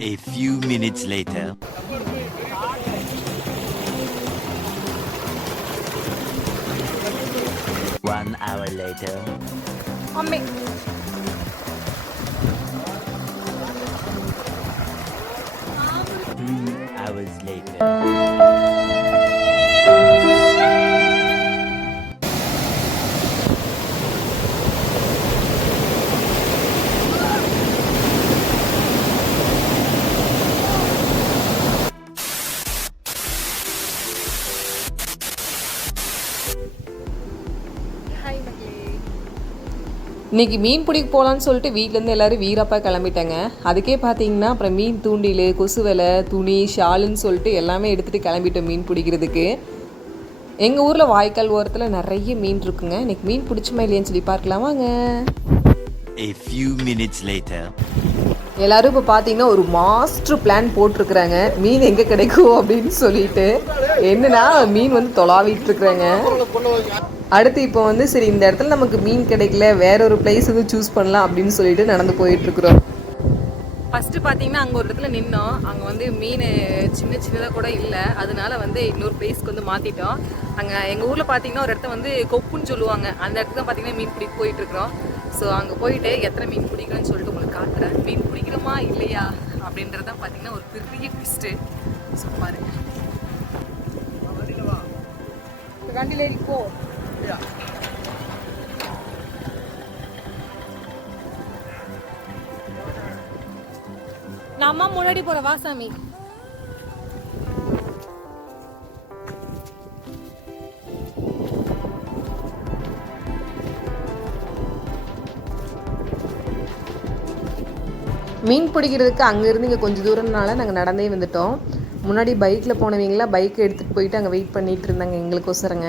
A few minutes later. One hour later. Mommy. Two hours later. இன்னைக்கு மீன் பிடிக்க போகலான்னு சொல்லிட்டு வீட்டிலேருந்து எல்லாரும் வீரப்பா கிளம்பிட்டாங்க. அதுக்கே பார்த்தீங்கன்னா அப்புறம் மீன் தூண்டில் கொசு வலை துணி ஷாலுன்னு சொல்லிட்டு எல்லாமே எடுத்துகிட்டு கிளம்பிட்டோம் மீன் பிடிக்கிறதுக்கு. எங்கள் ஊரில் வாய்க்கால் ஓரத்தில் நிறைய மீன் இருக்குங்க. இன்னைக்கு மீன் பிடிச்சுமா இல்லையான்னு சொல்லி பார்க்கலாம். வாங்க. A few minutes later. எல்லாரும் இப்போ பார்த்தீங்கன்னா ஒரு மாஸ்டர் பிளான் போட்டிருக்கிறாங்க. மீன் எங்கே கிடைக்கும் அப்படின்னு சொல்லிட்டு. என்னன்னா மீன் வந்து தொலாவிட்டு இருக்கிறாங்க. அடுத்து இப்போ வந்து சரி இந்த இடத்துல நமக்கு மீன் கிடைக்கல வேற ஒரு பிளேஸ் வந்து சூஸ் பண்ணலாம் அப்படின்னு சொல்லிட்டு நடந்து போயிட்டு இருக்கிறோம். ஃபர்ஸ்ட் பார்த்தீங்கன்னா அங்கே ஒரு இடத்துல நின்னோம். அங்கே வந்து மீன் சின்ன சின்னதாக கூட இல்லை. அதனால வந்து இன்னொரு பிளேஸ்க்கு வந்து மாற்றிட்டோம் அங்கே எங்கள் ஊரில் பார்த்தீங்கன்னா ஒரு இடத்த வந்து கொப்புன்னு சொல்லுவாங்க. அந்த இடத்துல தான் பார்த்தீங்கன்னா மீன் பிடிக்க போயிட்டு இருக்கிறோம். ஸோ அங்கே போயிட்டு எத்தனை மீன் பிடிக்கிறோன்னு சொல்லிட்டு உங்களுக்கு காட்டுறேன். மீன் பிடிக்கிறோமா இல்லையா அப்படின்றது தான் பார்த்தீங்கன்னா ஒரு பெரிய ட்விஸ்ட்டு ஸோ பாருங்க. வண்டியில் போ. நான் முன்னாடி போற வாசாமி மீன் பிடிக்கிறதுக்கு அங்கேருந்து இங்கே கொஞ்சம் தூரம்னால நாங்கள் நடந்தே வந்துட்டோம். முன்னாடி பைக்கில் போனவங்களாம் பைக்கை எடுத்துகிட்டு போயிட்டு அங்கே வெயிட் பண்ணிட்டு இருந்தாங்க எங்களுக்கோசரங்க.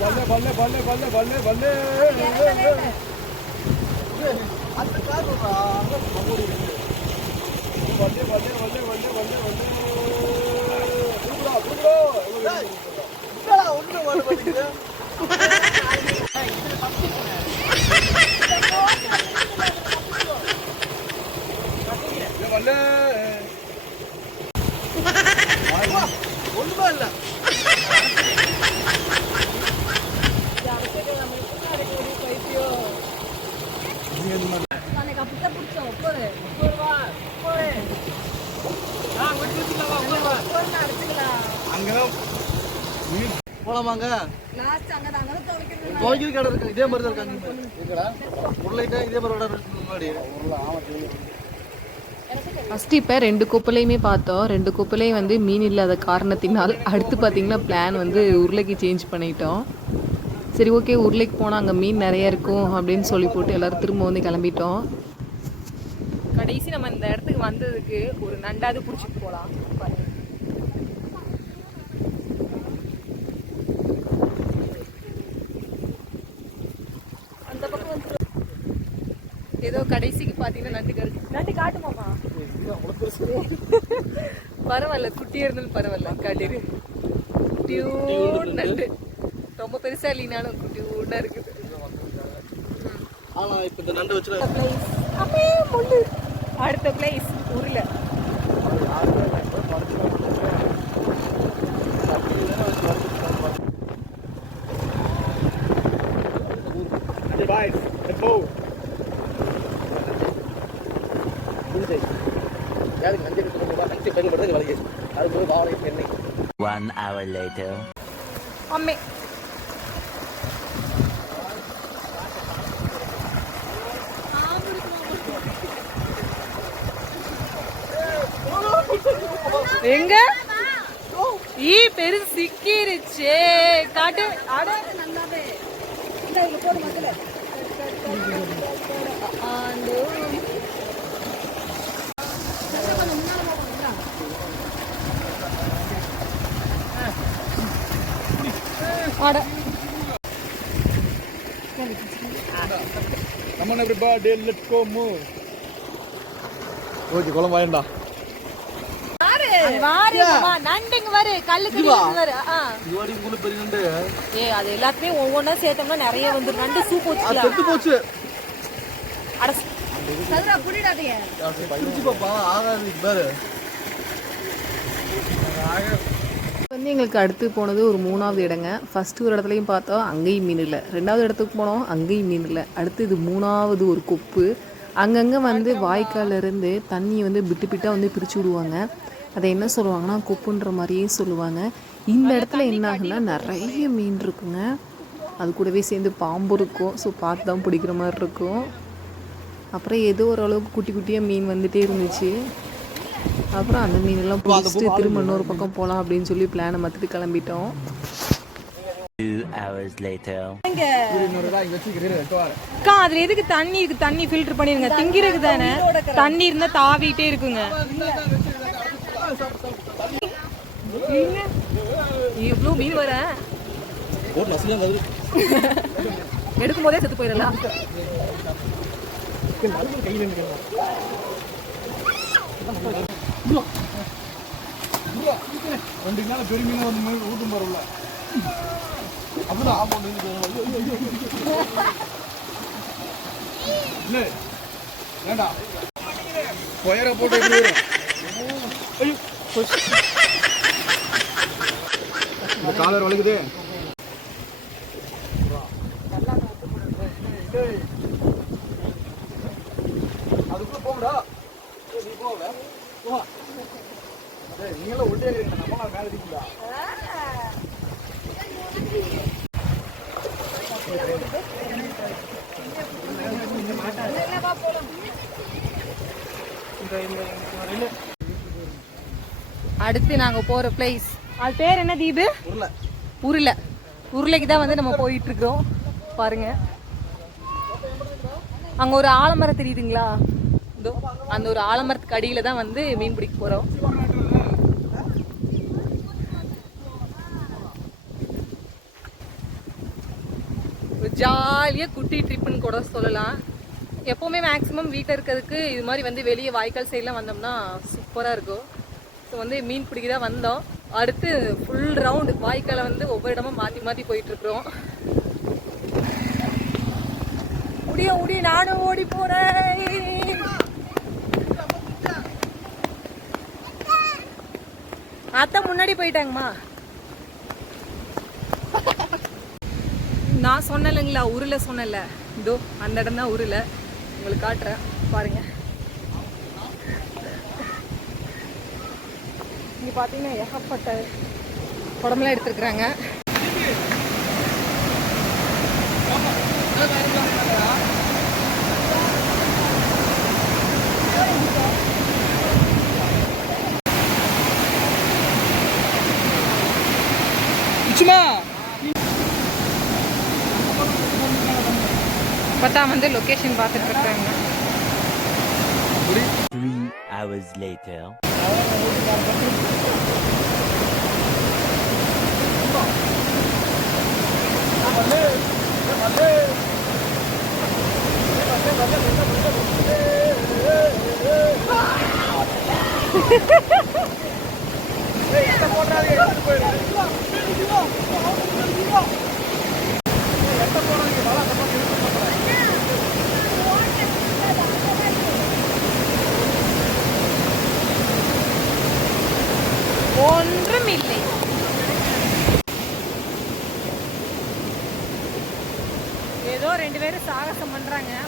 भले भले भले भले भले भले आता काय बाबा भले भले भले भले भले भले भले இதே மாதிரி தான் இருக்காங்க உருளைட்டா இதே மாதிரி முன்னாடி. ஃபஸ்ட்டு இப்போ ரெண்டு குப்பலையுமே பார்த்தோம். ரெண்டு குப்பலையும் வந்து மீன் இல்லாத காரணத்தினால் அடுத்து பார்த்தீங்கன்னா பிளான் வந்து உருளைக்கு சேஞ்ச் பண்ணிட்டோம். சரி ஓகே உருளைக்கு போனால் அங்கே மீன் நிறைய இருக்கும் அப்படின்னு சொல்லி போட்டு எல்லோரும் திரும்ப வந்து கிளம்பிட்டோம். கடைசி நம்ம இந்த இடத்துக்கு வந்ததுக்கு ஒரு நண்டாவது பிடிச்சிட்டு போகலாம் அந்த பக்கம் வந்து ஏதோ கடைசிக்கு பார்த்தீங்கன்னா நண்டு கரு நண்டு காட்டுமாமா பரவாயில்ல குட்டியாக இருந்தாலும் பரவாயில்ல காட்டிடு குட்டியூட் நண்டு. ரொம்ப பெருசா இல்லைனாலும் குட்டியூடா இருக்குது. ஆனா இப்ப இந்த நண்டு வச்சு பிளேஸ் அப்பே முள்ளு. அடுத்த பிளேஸ் ஊர்ல யாருக்கு பெண்கள் மட்டும் வலிக்கு அது போய் பாவனை பெண்ணை. ஒன் ஹவர் லேட்டர் அம்மே. எங்க? ஈ பெரு சிக்கிருச்சு. காட்டு. அட. நல்லாவே இல்ல போடு மக்களே ஆண்டு ஆடு. Come on everybody, let's go move. Okay குளம் வாயண்டா வாரு மாமா, நண்டுங்க வாரு. கல்லு கடி வாரு. ஆ. இவாடி உள்ள பெரிய நண்டு ஏய் அது எல்லாத்தையும் ஒவ்வொன்றா சேர்த்தோம்னா நிறைய வந்துடும் நண்டு சூப் அது வச்சுக்கலாம் செத்து போச்சு. அட. திருச்சி பாப்பா. ஆகாது பாரு. வந்து எங்களுக்கு அடுத்து போனது ஒரு மூணாவது இடங்க. ஃபஸ்ட்டு ஒரு இடத்துலையும் பார்த்தோம் அங்கேயும் மீன் இல்லை. ரெண்டாவது இடத்துக்கு போனோம் அங்கேயும் மீன் இல்லை. அடுத்து இது மூணாவது ஒரு கொப்பு. அங்கங்கே வந்து வாய்க்கால்ல இருந்து தண்ணியை வந்து பிட்டு பிட்டாக வந்து பிரித்து விடுவாங்க. அதை என்ன சொல்லுவாங்கன்னா கொப்புன்ற மாதிரியே சொல்லுவாங்க. இந்த இடத்துல என்ன ஆகுன்னா நிறைய மீன் இருக்குங்க. அது கூடவே சேர்ந்து பாம்பு இருக்கும். ஸோ பார்த்து தான் பிடிக்கிற மாதிரி இருக்கும். அப்புறம் ஏதோ ஓரளவுக்கு குட்டி குட்டியாக மீன் வந்துட்டே இருந்துச்சு. அப்புறம் அந்த மீனெல்லாம் பிடிச்சிட்டு திரும்ப இன்னொரு பக்கம் போகலாம் அப்படின்னு சொல்லி பிளானை மாற்றிட்டு கிளம்பிட்டோம். அக்கா அதுல எதுக்கு தண்ணி இருக்கு? தண்ணி ஃபில்டர் பண்ணிருங்க திங்கிறதுக்கு தானே? தண்ணி இருந்தா தாவிட்டே இருக்குங்க. இவ்வளோ மீன் வர? எடுக்கும் போதே செத்து போயிடலாம். ரெண்டு நாள் பெரிய மீன் வந்து மீன் ஊட்டும் பாருல அப்படிதான் ஆமா இல்ல வேண்டாம் கொயரை போட்டு எப்படி இந்த காலர் வலிக்குது அதுக்குள்ள போங்கடா ஏய், நீ போக போ ஏய், நீங்களும் ஒல்லியா இருக்கீங்க நம்ம மேல இருக்கீங்களா அடுத்து நாங்க போற பிளேஸ் அது பேர் என்ன தீபு? உருளை. உருளை. உருளைக்கு தான் வந்து நம்ம போயிட்டு இருக்கோம். பாருங்க. அங்க ஒரு ஆலமரம் தெரியுதுங்களா? அந்த ஒரு ஆலமரத்துக்கு அடியில தான் வந்து மீன் பிடிக்க போறோம். ஜாலியாக குட்டி ட்ரிப்புன்னு கூட சொல்லலாம். எப்போவுமே மேக்ஸிமம் வீட்டில் இருக்கிறதுக்கு இது மாதிரி வந்து வெளியே வாய்க்கால் சைட்லாம் வந்தோம்னா சூப்பராக இருக்கும். ஸோ வந்து மீன் பிடிக்க தான் வந்தோம். அடுத்து ஃபுல் ரவுண்டு வாய்க்காலை வந்து ஒவ்வொரு இடமும் மாற்றி மாற்றி போயிட்டுருக்குறோம் முடிய முடிய நானும் ஓடி போகிறேன் அத்தை முன்னாடி போயிட்டாங்கம்மா. நான் சொன்னலைங்களா உருளை சொன்னல இதோ அந்த இடம் தான் உருளை. உங்களுக்கு காட்டுறேன். பாருங்க. இங்க பாத்தீங்கன்னா ஏகப்பட்ட படம்லாம் எடுத்துருக்குறாங்க. இப்பதான் வந்து லொகேஷன் பார்த்துட்டு இருக்காங்க Three hours later. ஒன்றும் Tangerang ya.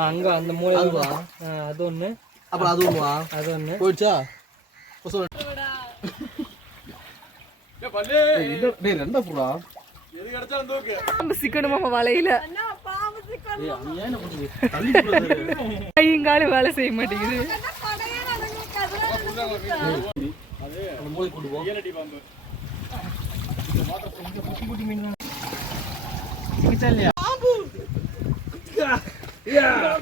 அங்க அந்த மூலை அது ஒண்ணு. அப்புறம் அது ஒண்ணுவா? அது ஒண்ணு. போயிடுச்சா? ரெண்டா புறா சிக்கணுமா வலையில? கையங்காலும் வேலை செய்ய மாட்டேங்குது. மூளை பாம்பு! Yeah.